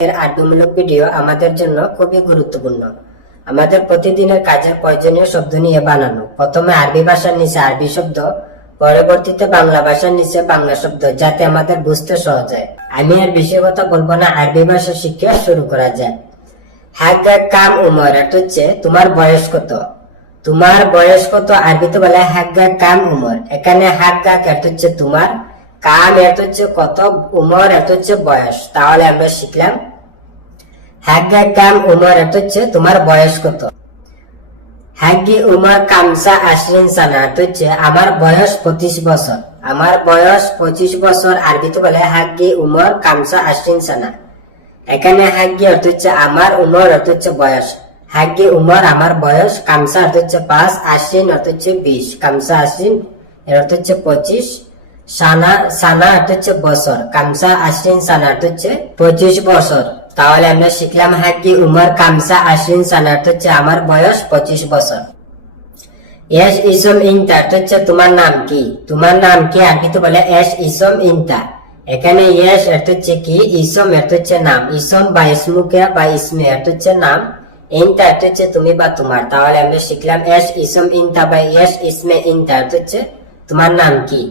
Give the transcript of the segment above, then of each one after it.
আরবিমূলক video আমাদের জন্য খুবই গুরুত্বপূর্ণ। আমাদের প্রতিদিনের কাজের প্রয়োজনীয় শব্দ নিয়ে বানানো। প্রথমে আরবি ভাষার নিচে আরবি শব্দ, পরবর্তীতে বাংলা ভাষার নিচে বাংলা শব্দ, যাতে আমাদের বুঝতে সহজ হয়। আমি আর বেশি কথা বলবো না, আরবি ভাষা শিক্ষা শুরু করা যায়। হাগা কাম উমর, এটা হচ্ছে তোমার বয়স কত। তোমার বয়স কত আরবিতে বলে হাগা কাম উমর। এখানে হাগা এটা হচ্ছে তোমার, কাম এটা হচ্ছে কত, উমর এটা হচ্ছে বয়স। তাহলে আমরা শিখলাম হাগা কাম উমর এটা হচ্ছে তোমার বয়স কত। হাগি উমর কামসা আশরিন সানা এটা হচ্ছে আমার বয়স 25 বছর। আমার বয়স 25 বছর আরবিতে বলে হাগি উমর কামসা আশরিন সানা। এখানে হাগি অর্থ হচ্ছে আমার, উমর অর্থ হচ্ছে বয়স। হাগি উমর আমার বয়স, কামসা অর্থ হচ্ছে 5, আশরিন অর্থ হচ্ছে 20। কামসা আশরিন এর অর্থ হচ্ছে 25। সানা সানা অর্থ হচ্ছে বছর। কামসা আশরিন সানা অর্থ হচ্ছে 25 বছর। তাহলে আমরা শিখলাম হাগি উমর কামসা আশরিন সানা অর্থ হচ্ছে আমার বয়স 25 বছর। এস ইসম ইনতা অর্থ হচ্ছে তোমার নাম কি। তোমার নাম কি আরবিতে বলে এস ইসম ইনতা। এখানে ইয়েস অর্থ হচ্ছে কি, ইসম অর্থ হচ্ছে নাম। ইসম বা ইসমুকে বা ইসমে অর্থ হচ্ছে নাম, ইনতা অর্থ হচ্ছে তুমি বা তোমার। তাহলে আমরা শিখলাম এস ইসম ইনতা বা ইয়েস ইসমে ইনতা অর্থ হচ্ছে তোমার নাম কি।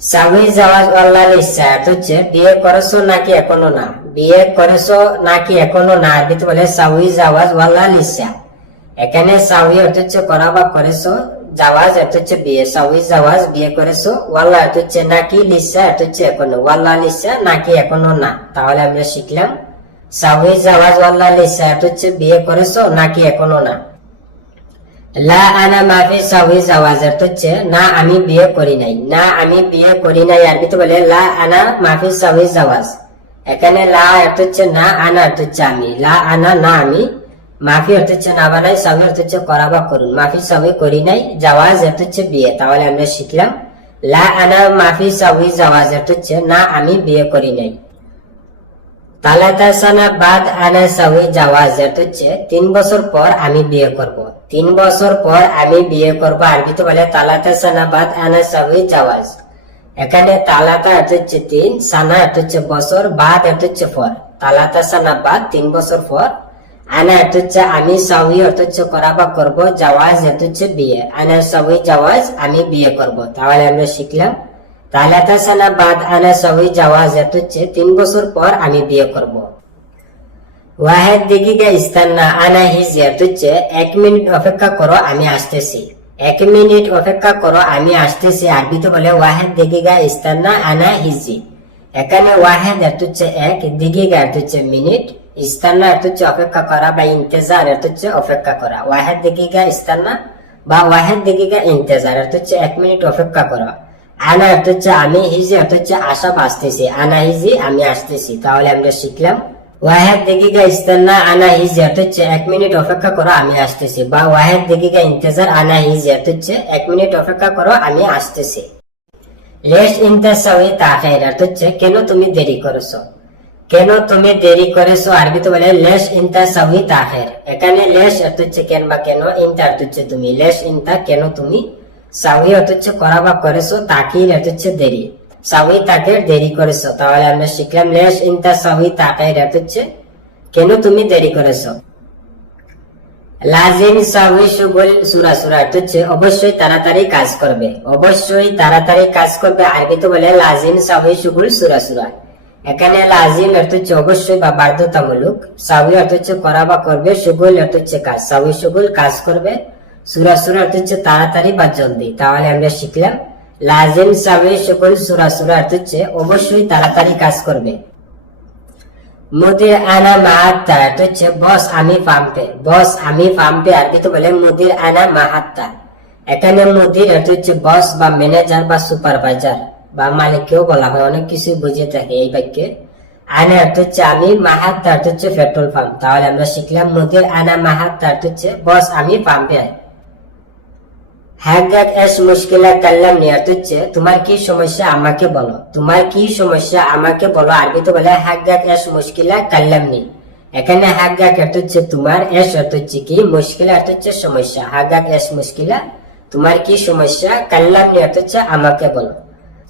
সাউই জাওয়াজ ওয়াল্লা লিসা অর্থ হচ্ছে বিয়ে করেছো নাকি এখনো না। বিয়ে করেছো নাকি এখনো না আরবিতে বলে সাউই জাওয়াজ ওয়াল্লা লিসা। এখানে সাউই অর্থ হচ্ছে করা বা করেছো, জাওয়াজ অর্থ হচ্ছে বিয়ে। সাউই জাওয়াজ বিয়ে করেছো, ওয়াল্লা অর্থ হচ্ছে নাকি, লিসা অর্থ হচ্ছে এখনো। ওয়াল্লা লিসা নাকি এখনো না। তাহলে আমরা শিখলাম সাউই জাওয়াজ ওয়াল্লা লিসা অর্থ হচ্ছে বিয়ে করেছো নাকি এখনো না। লা আনা মাফি সাউই জাওয়াজ অর্থ হচ্ছে না আমি বিয়ে করি নাই। না আমি বিয়ে করি নাই আরবিতে বলে লা আনা মাফি সাউই জাওয়াজ। এখানে লা অর্থ হচ্ছে না, আনা অর্থ হচ্ছে আমি। লা আনা না আমি, মাফি অর্থ হচ্ছে না বানাই, সাউই অর্থ হচ্ছে করা বা করুন। মাফি সাউই করি নাই, জাওয়াজ অর্থ হচ্ছে বিয়ে। তাহলে আমরা শিখলাম লা আনা মাফি সাউই জাওয়াজ অর্থ হচ্ছে না আমি বিয়ে করি নাই। তালাতা সানা বাদ আনা সাউই জাওয়াজ অর্থ হচ্ছে 3 বছর পর আমি বিয়ে করব। 3 বছর পর আমি বিয়ে করব আরবিতে বলে তালাতা সানা বাদ আনা সাউই জাওয়াজ। এখানে তালাতা অর্থ হচ্ছে 3, সানা অর্থ হচ্ছে বছর, বাদ অর্থ হচ্ছে পর। তালাতা সানা বাদ 3 বছর পর, আনা অর্থ হচ্ছে আমি, সাউই অর্থ হচ্ছে করা বা করব, জাওয়াজ অর্থ হচ্ছে বিয়ে। আনা সাউই জাওয়াজ আমি বিয়ে করব। তাহলে আমরা শিখলাম তালাতা সানা বাদ আনা সাউই জাওয়াজ অর্থ হচ্ছে 3 বছর পর আমি বিয়ে করব। ওয়াহেদ দিগিগা ইস্তান্না আনা হিজি অর্থ হচ্ছে 1 মিনিট অপেক্ষা করো আমি আসতেছি। 1 মিনিট অপেক্ষা করো আমি আসতেছি আরবিতে বলে ওয়াহেদ দিগিগা ইস্তান্না আনা হিজি। এখানে ওয়াহেদ অর্থ হচ্ছে 1, দিগিগা অর্থ হচ্ছে মিনিট, ইস্তান্না অর্থ হচ্ছে অপেক্ষা করা বা ইন্তেজার অর্থ হচ্ছে অপেক্ষা করা। ওয়াহেদ দিগিগা ইস্তান্না বা ওয়াহেদ দিগিগা ইন্তেজার অর্থ হচ্ছে 1 মিনিট অপেক্ষা করো। আনা অর্থ হচ্ছে আমি, হিজি অর্থ হচ্ছে আসা বা আসতেছি। আনা হিজি আমি আসতেছি। তাহলে আমরা শিখলাম ওয়াহেদ দিগিগা ইস্তান্না আনা হিজি অর্থ হচ্ছে 1 মিনিট অপেক্ষা করো আমি আসতেছি, বা ওয়াহেদ দিগিগা ইন্তেজার আনা হিজি অর্থ হচ্ছে 1 মিনিট অপেক্ষা করো আমি আসতেছি। লেশ ইনতা সাউই তাখির অর্থ হচ্ছে কেন তুমি দেরি করেছো। কেন তুমি দেরি করেছো আরবিতে বলে লেশ ইনতা সাউই তাখির। এখানে লেশ অর্থ হচ্ছে কেন বা কেন, ইনতা অর্থ হচ্ছে তুমি। লেশ ইনতা কেন তুমি, সাউই অর্থ হচ্ছে করা বা করেছো, তাকির অর্থ হচ্ছে দেরি। সাউই তাকির দেরি করেছো। তাহলে আমরা শিখলাম লেশ ইনতা সাউই তাকির অর্থ হচ্ছে কেন তুমি দেরি করেছো। লাজিম সাউই শুগুল সুরা সুরা অর্থ হচ্ছে অবশ্যই তাড়াতাড়ি কাজ করবে। অবশ্যই তাড়াতাড়ি কাজ করবে আরবিতে বলে লাজিম সাউই শুগুল সুরা সুরা। এখানে লাজিম অর্থ হচ্ছে অবশ্যই বা বাধ্যতামূলক, সাউই অর্থ হচ্ছে করা বা করবে, শুগুল অর্থ হচ্ছে কাজ। সাউই শুগুল কাজ করবে, সুরা সুরা অর্থ হচ্ছে তাড়াতাড়ি বা জলদি। তাহলে আমরা শিখলাম লাজিম সাউই শুগুল সুরা সুরা অর্থ হচ্ছে অবশ্যই তাড়াতাড়ি কাজ করবে। মুদির আনা মাহাত্তা অর্থ হচ্ছে বস আমি পাম্পে। বস আমি পাম্পে আরবিতে বলে মুদির আনা মাহাত্তা। এখানে মুদির অর্থ হচ্ছে বস বা ম্যানেজার বা সুপারভাইজার বা মালিককেও বলা হয়, অনেক কিছু বুঝিয়ে থাকে এই বাক্যে। আনা অর্থ হচ্ছে আমি, মাহাত্তা অর্থ হচ্ছে পেট্রোল পাম্প। তাহলে আমরা শিখলাম মুদির আনা মাহাত্তা অর্থ হচ্ছে বস আমি পাম্পে। হাগাত এস মুশকিলা কাল্লামনি অর্থ হচ্ছে তোমার কি সমস্যা আমাকে বলো। তোমার কি সমস্যা আমাকে বলো আরবিতে বলে হাগাত এস মুশকিলা কাল্লামনি। এখানে হাগাত অর্থ হচ্ছে তোমার, এস অর্থ হচ্ছে কি, মুশকিলা অর্থ হচ্ছে সমস্যা। হাগাত এস মুশকিলা তোমার কি সমস্যা, কাল্লামনি অর্থ হচ্ছে আমাকে বলো।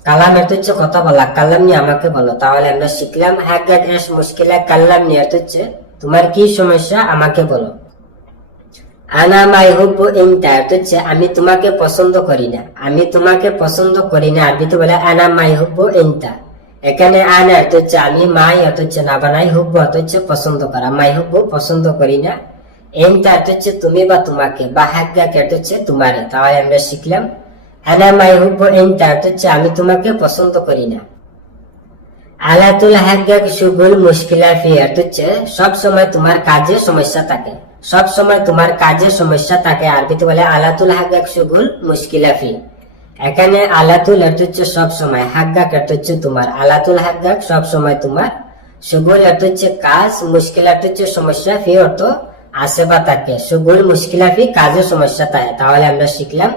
কালাম এর হচ্ছে কথা বলা, কালাম নিয়ে আমাকে বলো। তাহলে আমরা শিখলাম হাগ্গাক এস মুশকিলা কাল্লাম নিয়ে হচ্ছে তোমার কি সমস্যা আমাকে বলো। আনা মাই হুব্বু ইনতা হচ্ছে আমি তোমাকে পছন্দ করি না, আমি তোমাকে পছন্দ করি না আরবিতে বলে আনা মাই হুব্বু ইনতা। এখানে আনা হচ্ছে আমি, মাই হচ্ছে না বানাই, হুব্বু হচ্ছে পছন্দ করা, মাই হুব্বু পছন্দ করি না, ইনতা হচ্ছে তুমি বা তোমাকে, বা হাগ্গাক হচ্ছে তোমারে। তাহলে আমরা শিখলাম আনা মাই হুব্বু ইনতা হচ্ছে আমি তোমাকে পছন্দ করি না। আলাতুল হাগ্গাক শুগুল মুশকিলা ফি হচ্ছে সব সময় তোমার কাজে সমস্যা থাকে, সব সময় তোমার কাজে সমস্যা থাকে আরবিতে বলে আলাতুল হাগ্গাক শুগুল মুশকিলা ফি। এখানে আলাতুল হচ্ছে সব সময়, হাগ্গাক হচ্ছে তোমার, আলাতুল হাগ্গাক সব সময় তোমার, শুগুল হচ্ছে কাজ, মুশকিলা হচ্ছে সমস্যা, ফি অর্থ আছে বা থাকে, শুগুল মুশকিলা ফি কাজে সমস্যা থাকে। তাহলে আমরা শিখলাম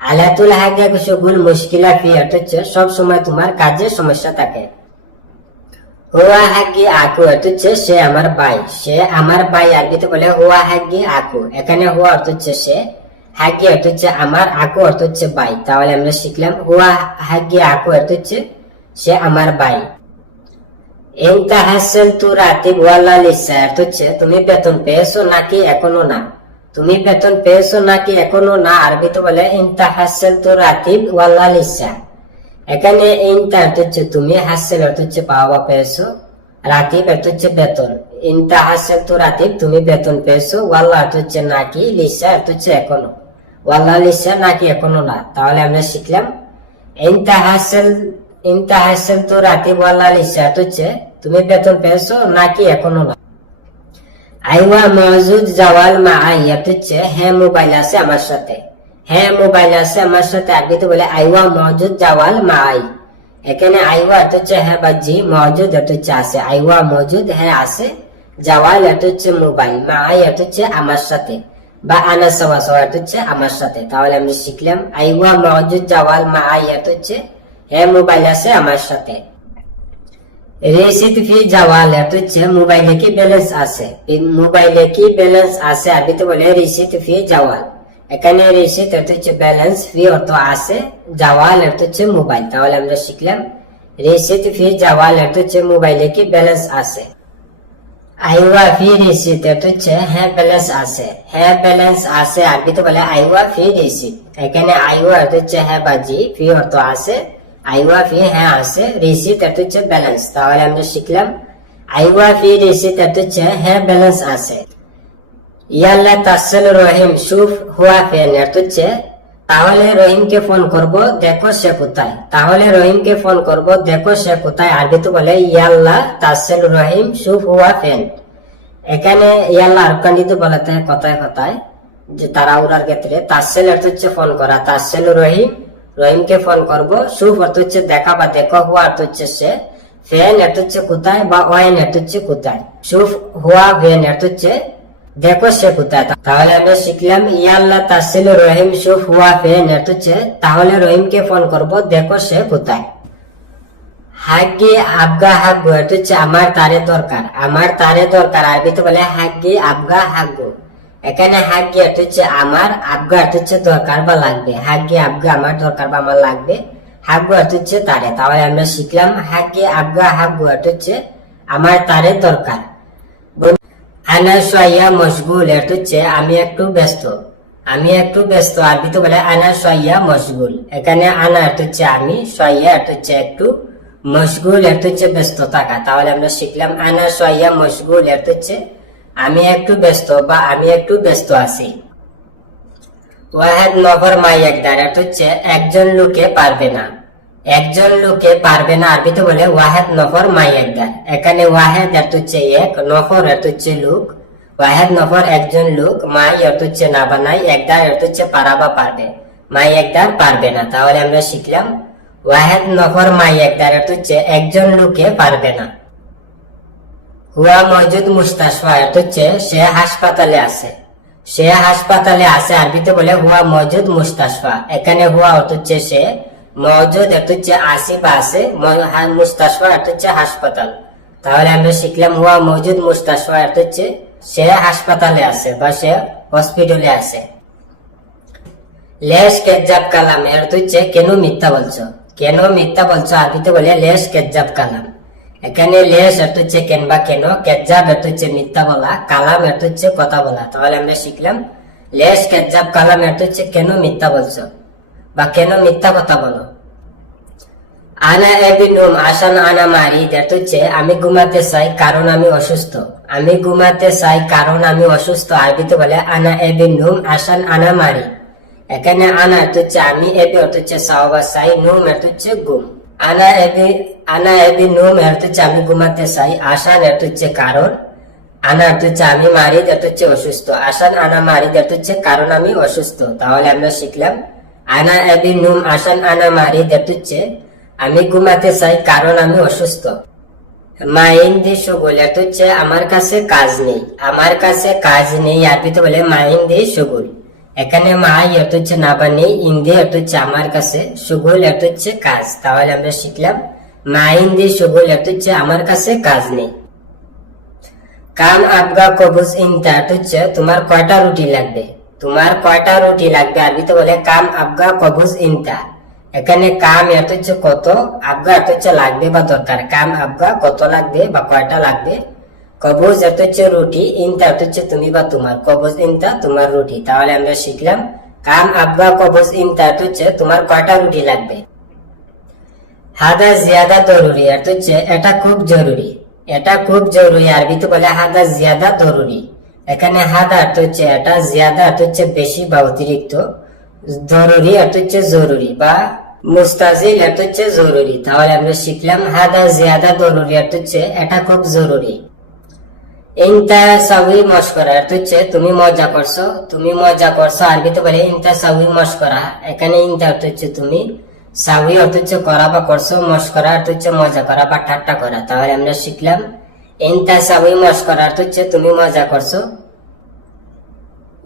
আলাতুল হাগ্গাক শুগুল মুশকিলা ফি হচ্ছে সব সময় তোমার কাজে সমস্যা থাকে। হুয়া হাগি আকু হচ্ছে সে আমার ভাই, সে আমার ভাই আরবিতে বলে হুয়া হাগি আকু। এখানে হুয়া অর্থ হচ্ছে সে, হাগি অর্থ হচ্ছে আমার, আকু অর্থ হচ্ছে ভাই। তাহলে আমরা শিখলাম হুয়া হাগি আকু অর্থ হচ্ছে সে আমার ভাই। ইনতা হাসেল তু রাতিব ওয়ালা লিসা অর্থ হচ্ছে তুমি বেতন পেয়েছো নাকি এখনো না, তুমি বেতন পেয়েছো নাকি এখনো না আরবিতে বলে ইনতা হাসেল তু রাতিব ওয়ালা লিসা। এখানে ইনতা অর্থ হচ্ছে তুমি, হাসেল অর্থ হচ্ছে পাওয়া বা পেয়েছো, রাতিব অর্থ হচ্ছে বেতন। ইনতা হাসেল তু রাতিব তুমি বেতন পেয়েছো, ওয়াল্লা অর্থ হচ্ছে নাকি, লিসা অর্থ হচ্ছে এখনো, ওয়াল্লা লিসা নাকি এখনো না। তাহলে আমরা শিখলাম ইনতা হাসেল তু রাতিব ওয়াল্লা লিসা অর্থ হচ্ছে তুমি বেতন পেয়েছো নাকি এখনো না। আইওয়া মওজুদ জাওয়াল মা আই অর্থ হচ্ছে হ্যাঁ মোবাইল আছে আমার সাথে, হ্যাঁ মোবাইল আছে আমার সাথে আরবিতে বলে আইওয়া মওজুদ জাওয়াল মা আই। এখানে আইওয়া অর্থ হচ্ছে হ্যাঁ বা জি, মওজুদ অর্থ হচ্ছে আছে, আইওয়া মওজুদ হ্যাঁ আছে, জাওয়াল অর্থ হচ্ছে মোবাইল, মা আই অর্থ হচ্ছে আমার সাথে, বা আনা সাওয়া সাওয়া অর্থ হচ্ছে আমার সাথে। তাহলে আমরা শিখলাম আইওয়া মওজুদ জাওয়াল মা আই অর্থ হচ্ছে হ্যাঁ মোবাইল আছে আমার সাথে। রেসিদ ফি জাওয়াল অর্থ হচ্ছে মোবাইলে কি ব্যালেন্স আছে, মোবাইলে কি ব্যালেন্স আছে আরবিতে বলে রিসিদ ফি জাওয়াল। এখানে রিসিদ অর্থ হচ্ছে ব্যালেন্স, ফি অর্থ আছে, জাওয়াল অর্থ হচ্ছে মোবাইল। তাহলে আমরা শিখলাম রিসিদ ফি জাওয়াল অর্থ হচ্ছে মোবাইলে কি ব্যালেন্স আছে। আইওয়া ফি রিসিদ অর্থ হচ্ছে হ্যাঁ ব্যালেন্স আছে, হ্যাঁ ব্যালেন্স আছে আরবিতে বলে আইওয়া ফি রিসিদ। এখানে আইওয়া অর্থ হচ্ছে হ্যাঁ বা জি, ফি অর্থ আছে, আইওয়া ফি হ্যাঁ আছে, রিসিদ অর্থ হচ্ছে ব্যালেন্স। তাহলে আমরা শিখলাম আইওয়া ফি রিসিদ অর্থ হচ্ছে হ্যাঁ ব্যালেন্স আছে। ইয়াল্লা তাসেল রহিম শুফ হুয়া ফেন অর্থ হচ্ছে তাহলে রহিমকে ফোন করব দেখো সে কোথায়, তাহলে রহিমকে ফোন করব দেখো সে কোথায় আরবিতে বলে ইয়াল্লা তাসেল রহিম শুফ হুয়া ফেন। এখানে ইয়াল্লা আরকান্ডিতে বলাতে হয় কথায় কথায়, যে তাড়াহুড়ার ক্ষেত্রে। তাসেল অর্থ হচ্ছে ফোন করা, তাসেল রহিম রহিমকে ফোন করব, শুফ অর্থ হচ্ছে দেখা বা দেখো, হুয়া অর্থ হচ্ছে সে, ফেন অর্থ হচ্ছে কোথায়, বা ওয়াইন অর্থ হচ্ছে কোথায়, শুফ হুয়া ফেন অর্থ হচ্ছে দেখো সে কোথায়। তাহলে আমরা শিখলাম ইয়াল্লা তাসিল রহিম শুফ হুয়া ফেন অর্থ হচ্ছে তাহলে রহিমকে ফোন করব দেখো সে কোথায়। হাগ্গি আবগা হাগ্গু অর্থ হচ্ছে আমার তারে দরকার, আমার তারে দরকার আরবিতে বলে হাগ্গি আবগা হাগ্গু। এখানে হাগ্গি অর্থ হচ্ছে আমার, আবগা অর্থ হচ্ছে দরকার বা লাগবে, হাগ্গি আবগা আমার দরকার বা আমার লাগবে, হাগ্গু অর্থ হচ্ছে তারে। তাহলে আমরা শিখলাম হাগ্গি আবগা হাগ্গু অর্থ হচ্ছে আমার তারে দরকার। আনা শাইয়া মশগুল অর্থ হচ্ছে আমি একটু ব্যস্ত, আমি একটু ব্যস্ত আরবিতে বলে আনা শাইয়া মশগুল। এখানে আনা অর্থ হচ্ছে আমি, শাইয়া অর্থ হচ্ছে একটু, মশগুল অর্থ হচ্ছে ব্যস্ত থাকা। তাহলে আমরা শিখলাম আনা শাইয়া মশগুল অর্থ হচ্ছে আমি একটু ব্যস্ত বা আমি একটু ব্যস্ত আছি। ওয়াহেদ নফর মাই একদার অর্থ হচ্ছে একজন লোকে পারবে না, একজন লোকে পারবে না আরবিতে বলে ওয়াহেদ নফর মাই একদার। এখানে ওয়াহেদ অর্থ হচ্ছে এক, নফর অর্থ হচ্ছে লোক, ওয়াহেদ নফর একজন লোক, মাই অর্থ হচ্ছে না বানাই, একদার অর্থ হচ্ছে পারা বা পারবে, মাই একদার পারবে না। তাহলে আমরা শিখলাম ওয়াহেদ নফর মাই একদার অর্থ হচ্ছে একজন লোকে পারবে না। হুয়া মজুদ মুস্তাশফা অর্থ হচ্ছে সে হাসপাতালে আছে, সে হাসপাতালে আছে আরবিতে বলে হুয়া মজুদ মুস্তাশফা। এখানে হুয়া অর্থ হচ্ছে সে, মওজুদ অর্থ হচ্ছে আসি বা আছে, মুস্তাশফা অর্থ হচ্ছে হাসপাতাল। তাহলে আমরা শিখলাম হুয়া মওজুদ মুস্তাশফা অর্থ হচ্ছে সে হাসপাতালে আছে বা সে হসপিটালে আছে। লেশ কেজাব কালাম অর্থ হচ্ছে কেন মিথ্যা বলছো, কেন মিথ্যা বলছো আরবিতে বলে লেশ কেজ্জাব কালাম। এখানে লেশ অর্থ হচ্ছে কেন বা কেন, কেজ্জাব অর্থ হচ্ছে মিথ্যা বলা, কালাম অর্থ হচ্ছে কথা বলা। তাহলে আমরা শিখলাম লেশ কেজ্জাব কালাম অর্থ হচ্ছে কেন মিথ্যা বলছো বা কেন মিথ্যা কথা বলো। আনা এবি নুম আসান আনা মারি অর্থ হচ্ছে আমি ঘুমাতে চাই কারণ আমি অসুস্থ। আমি ঘুমাতে চাই কারণ আমি অসুস্থ আরবিতে বলে আনা এবি নুম আসান আনা মারি। এখানে আনা অর্থ হচ্ছে আমি, এবি অর্থ হচ্ছে চাও বা চাই, নুম অর্থ হচ্ছে ঘুম। আনা এবি নুম অর্থ হচ্ছে আমি ঘুমাতে চাই, আসান অর্থ হচ্ছে কারণ, আনা অর্থ হচ্ছে আমি, মারিদ অর্থ হচ্ছে অসুস্থ। আসান আনা মারিদ অর্থ হচ্ছে কারণ আমি অসুস্থ। তাহলে আমরা শিখলাম আনা এবি নুম আসান আনা মারিদ অর্থ হচ্ছে আমি ঘুমাতে চাই কারণ আমি অসুস্থ। মাইন্দি শুগুল অর্থ হচ্ছে আমার কাছে কাজ নেই। আমার কাছে কাজ নেই আরবিতে বলে মাইন্দি শুগুল। এখানে মাই অর্থ হচ্ছে না বা নেই, ইন্দি অর্থ হচ্ছে আমার কাছে, শুগুল অর্থ হচ্ছে কাজ। তাহলে আমরা শিখলাম মাইন্দি শুগুল অর্থ হচ্ছে আমার কাছে কাজ নেই। কাম আবগা কবুজ ইনতা অর্থ হচ্ছে তোমার কয়টা রুটি লাগবে। তোমার কয়টা রুটি লাগবে আরবিতে বলে কাম আবগা কবুজ ইনতা। এখানে কাম অর্থ হচ্ছে কত, আবগা অর্থ হচ্ছে লাগবে বা দরকার। কাম আবগা কত লাগবে বা কয়টা লাগবে। কবুজ অর্থ হচ্ছে রুটি, ইনতা অর্থ হচ্ছে তুমি বা তোমার, কবুজ ইনতা তোমার রুটি। তাহলে আমরা শিখলাম কাম আবগা কবুজ ইনতা অর্থ হচ্ছে তোমার কয়টা রুটি লাগবে। হাদা জিয়াদা জরুরি অর্থ হচ্ছে এটা খুব জরুরি। এটা খুব জরুরি আরবিতে বলে হাদা জিয়াদা জরুরি। এখানে হাদা অর্থ হচ্ছে এটা, জিয়াদা অর্থ হচ্ছে বেশি বা অতিরিক্ত, জরুরি অর্থ হচ্ছে জরুরি বা মুস্তাজিল অর্থ হচ্ছে জরুরি। তাহলে আমরা শিখলাম হাদা জিয়াদা জরুরি অর্থ হচ্ছে এটা খুব জরুরি। ইনতা সাউই মশকরা অর্থ হচ্ছে তুমি মজা করছো। তুমি মজা করছো আরবিতে বলে ইনতা সাউই মশকরা। এখানে ইনতা অর্থ হচ্ছে তুমি, সাউই অর্থ হচ্ছে করা বা করছো, মশকরা অর্থ হচ্ছে মজা করা বা ঠাট্টা করা। তাহলে আমরা শিখলাম ইনতা সাউই মশকরা অর্থ হচ্ছে তুমি মজা করছো।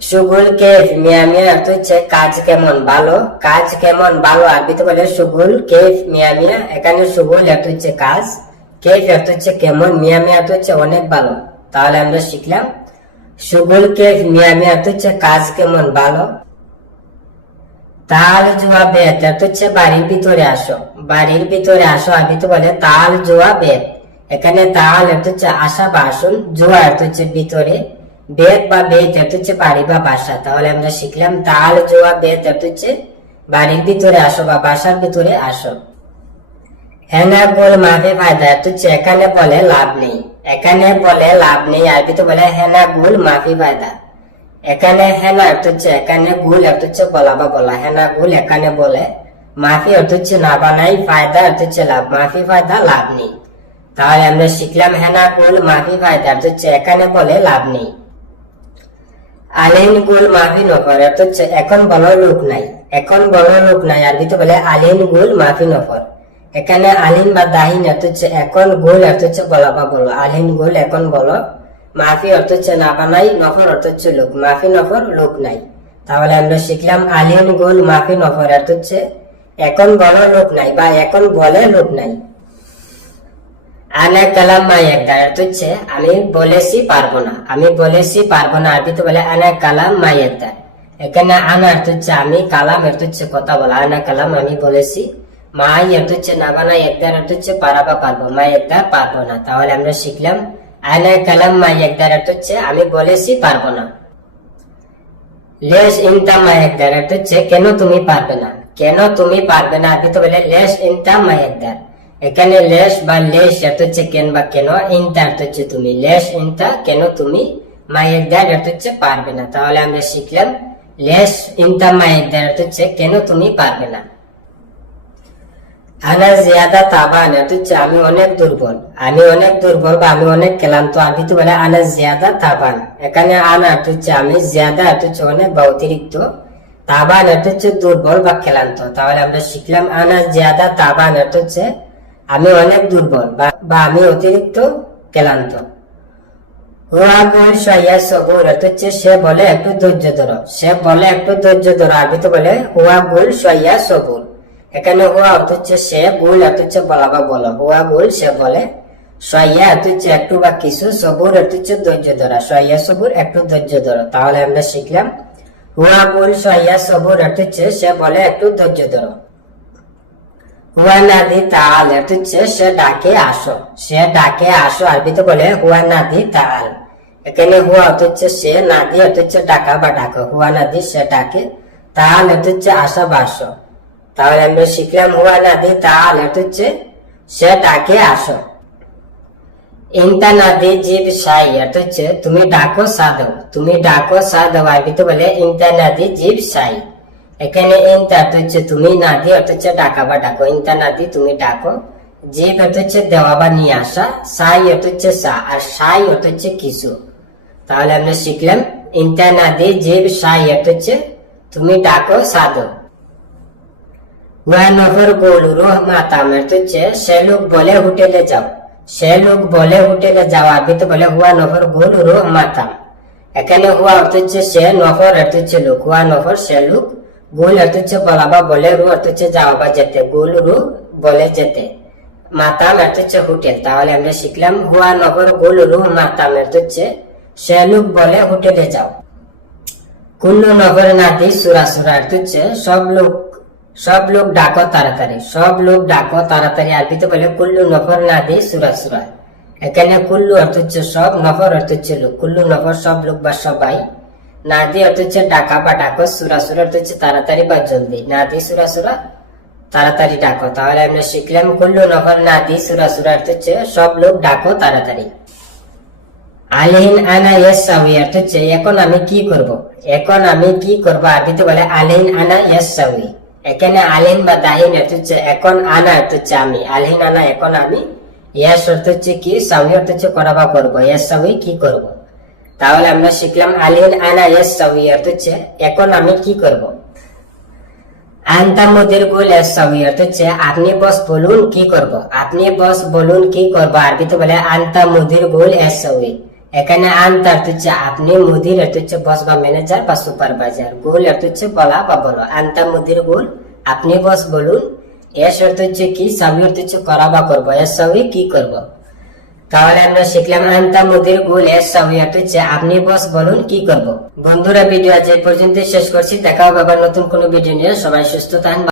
শুগুল কেফ মিয়া মিয়া অর্থ হচ্ছে কাজ কেমন ভালো। কাজ কেমন ভালো আরবিতে বলে শুগুল কেফ মিয়া মিয়া। এখানে শুগুল অর্থ হচ্ছে কাজ, কেফ অর্থ হচ্ছে কেমন, মিয়া মিয়া অর্থ হচ্ছে অনেক ভালো। তাহলে আমরা শিখলাম শুগুল কেফ মিয়া মিয়া অর্থ হচ্ছে কাজ কেমন ভালো। তাল জুয়া বেত অর্থ হচ্ছে বাড়ির ভিতরে আসো। বাড়ির ভিতরে আসো আরবিতে বলে তাল জুয়া বেত। এখানে তাল অর্থ হচ্ছে আসা বা আসুন, জুয়া অর্থ হচ্ছে ভিতরে, বেত বা বেত অর্থ হচ্ছে বাড়ি বা বাসা। তাহলে আমরা শিখলাম তাল জুয়া বেত অর্থ হচ্ছে বাড়ির ভিতরে আসো বা বাসার ভিতরে আসো। হেনা গোল মাফি ফায়দা অর্থ হচ্ছে এখানে বলে লাভ নেই। এখানে বলে লাভ নেই আরবিতে বলে হেনা গুল মাফি ফায়দা। এখানে হেনা অর্থ হচ্ছে এখানে, গুল অর্থ হচ্ছে বলা বা বলা। হেনা গুল এখানে বলে, মাফি অর্থ হচ্ছে না বা নাই, ফায়দা অর্থ হচ্ছে লাভ, মাফি ফায়দা লাভ নেই। তাহলে আমরা শিখলাম হেনা গুল মাফি ফায়দা অর্থ হচ্ছে এখানে বলে লাভ নেই। আলিন গুল মাফি নফর অর্থ হচ্ছে এখন বলো লোক নাই। এখন বলো লোক নাই আরবিতে বলে আলিন গুল মাফি নফর। এখানে আলিন বা দাহিন অর্থ হচ্ছে এখন, গুল অর্থ হচ্ছে বলা বা বলো। আলিন গুল এখন বলো, মাফি অর্থ হচ্ছে না বা নাই, নফর অর্থ হচ্ছে লোক, মাফি নফর লোক নাই। তাহলে আমরা শিখলাম আলিন গুল মাফি নফর অর্থ হচ্ছে এখন বলো লোক নাই বা এখন বলে লোক নাই। আনা কালাম মা একদার অর্থ হচ্ছে আমি বলেছি পারবো না। আমি বলেছি পারবো না আরবিতে বলে আনা কালাম মা একদার। এখানে আনা অর্থ হচ্ছে আমি, কালাম অর্থ হচ্ছে কথা বলা। আনা কালাম আমি বলেছি, মাই অর্থ হচ্ছে না বা নাই, একদার অর্থ হচ্ছে পারা বা পারবো, মা একদার পারবো না। তাহলে আমরা শিখলাম আনা কালাম মা একদার অর্থ হচ্ছে আমি বলেছি পারবো না। লেশ ইনতা মা একদার অর্থ হচ্ছে কেন তুমি পারবে না। কেন তুমি পারবে না আরবিতে বলে লেশ ইনতা মা একদার। এখানে লেশ বা লেশ অর্থ হচ্ছে কেন বা কেন, ইনতা অর্থ হচ্ছে তুমি, লেশ ইনতা কেন তুমি, মা একদার অর্থ হচ্ছে পারবে না। তাহলে আমরা শিখলাম লেশ ইনতা মা একদার অর্থ হচ্ছে কেন তুমি পারবে না। আনা জিয়াদা তাবান অর্থ হচ্ছে আমি অনেক দুর্বল। আমি অনেক দুর্বল বা আমি অনেক ক্লান্ত আরবিতে বলে আনা জিয়াদা তাবান। এখানে আনা অর্থ হচ্ছে আমি, জিয়াদা অর্থ হচ্ছে অনেক বা অতিরিক্ত, তাবান অর্থ হচ্ছে দুর্বল বা ক্লান্ত। তাহলে আমরা শিখলাম আনা জিয়াদা তাবান অর্থ হচ্ছে আমি অনেক দুর্বল বা আমি অতিরিক্ত ক্লান্ত। হুয়া গুল শাইয়া সবুর অর্থ হচ্ছে সে বলে একটু ধৈর্য ধরো। সে বলে একটু ধৈর্য ধরো আরবিতে বলে হুয়া গুল শাইয়া সবুর। এখানে হুয়া অর্থ হচ্ছে সে, গুল অর্থ হচ্ছে বলা বা বলো। হুয়া গুল সে বলে, শাইয়া অর্থ হচ্ছে একটু বা কিছু, সবুর অর্থ হচ্ছে ধৈর্য ধরা। শাইয়া সবুর একটু ধৈর্য ধরো। তাহলে আমরা শিখলাম হুয়া গুল শাইয়া সবুর অর্থ হচ্ছে সে বলে একটু ধৈর্য ধরো। হুয়া নাদি তাল এটা হচ্ছে সে ডাকে আসো, সে ডাকে আসো আরবিতে বলে হুয়া নাদি তাল। এখানে হুয়া হচ্ছে সে, নাদি হচ্ছে ডাকা বা ডাকো, হুয়া নাদি সে ডাকে, তাল হচ্ছে আসা বা আসো। তাহলে আমরা শিখলাম হুয়া নাদি তাল হচ্ছে সে ডাকে আসো। ইনতা নাদি জিব সাই হচ্ছে তুমি ডাকো সা দাও, তুমি ডাকো সা দাও আরবিতে বলে ইনতা নাদি জিব সাই। এখানে ইনতা হচ্ছে তুমি, নাদি হচ্ছে ডাকা বা ডাকো, ইনতা নাদি তুমি ডাকো, জিব হচ্ছে দেওয়া বা নিয়ে আসা, সাই হচ্ছে সা, আর সাই হচ্ছে কিছু। তাহলে আমরা শিখলাম ইনতা নাদি জিব সাই হচ্ছে তুমি ডাকো সা দাও। ওয়া নফর গোলু রোহ মাতাম হচ্ছে সে লোক বলে হোটেলে যাও, সে লোক বলে হোটেলে যাও আরবিতে বলে হুয়া নফর গোলু রোহ মাতাম। এখানে হুয়া হচ্ছে সে, নফর হচ্ছে লোক, হুয়া নফর সে লোক, গোল হচ্ছে বলা বা বলে, রু হচ্ছে যাওয়া বা যেতে, গোল রু বলে যেতে, মাতাম হচ্ছে হোটেল। তাহলে আমরা শিখলাম হুয়া নফর গোল রু মাতাম হচ্ছে সে লোক বলে হোটেলে যাও। কুল্লু নফর নাদি সুরা সুরা হচ্ছে সব লোক ডাকো তাড়াতাড়ি, সব লোক ডাকো তাড়াতাড়ি আরবিতে বলে কুল্লু নফর নাদি সুরা সুরা। এখানে কুল্লু হচ্ছে সব, নফর হচ্ছে লোক, কুল্লু নফর সব লোক বা সবাই, নাদি হচ্ছে ডাকা বা ডাকো, সুরা সুরা হচ্ছে তাড়াতাড়ি বা জলদি, নাদি সুরা সুরা তাড়াতাড়ি ডাকো। তাহলে আমরা শিখলাম কুল্লু নফর নাদি সুরা সুরা হচ্ছে সব লোক ডাকো তাড়াতাড়ি। আলহিন আনা ইয়াসাউই হচ্ছে এখন আমি কি করব, এখন আমি কি করব আরবিতে বলে আলহিন আনা ইয়াসাউই। এখানে আলহিন বা দাহিন হচ্ছে এখন, আনা হচ্ছে আমি, আলহিন আনা এখন আমি, ইয়াস হচ্ছে কি, সাউই হচ্ছে করা বা করবো, ইয়াসাউই কি করব। তাহলে আমরা শিখলাম আলহিন আনা ইয়াসাউই হচ্ছে এখন আমি কি করব। আনতা মুদির গুল ইয়াসাউই হচ্ছে আপনি বস বলুন কি করব, আপনি বস বলুন কি করব আরবিতে বলে আনতা মুদির গুল ইয়াসাউই। এখানে আনতা হচ্ছে আপনি, মুদির হচ্ছে বস বা ম্যানেজার বা সুপারভাইজার, গুল হচ্ছে বলা বা বলো, আনতা মুদির গুল আপনি বস বলুন, এস হচ্ছে কি, সাউই হচ্ছে করা বা করবো, ইয়াসাউই কি করব। তাহলে আমরা শিখলাম আনতা মুদির গুল ইয়াসাউই হচ্ছে আপনি বস বলুন কি করব। বন্ধুরা ভিডিও আজ এই পর্যন্ত শেষ করছি, দেখা হবে আবার নতুন কোনো ভিডিও নিয়ে, সবাই সুস্থ থাকুন।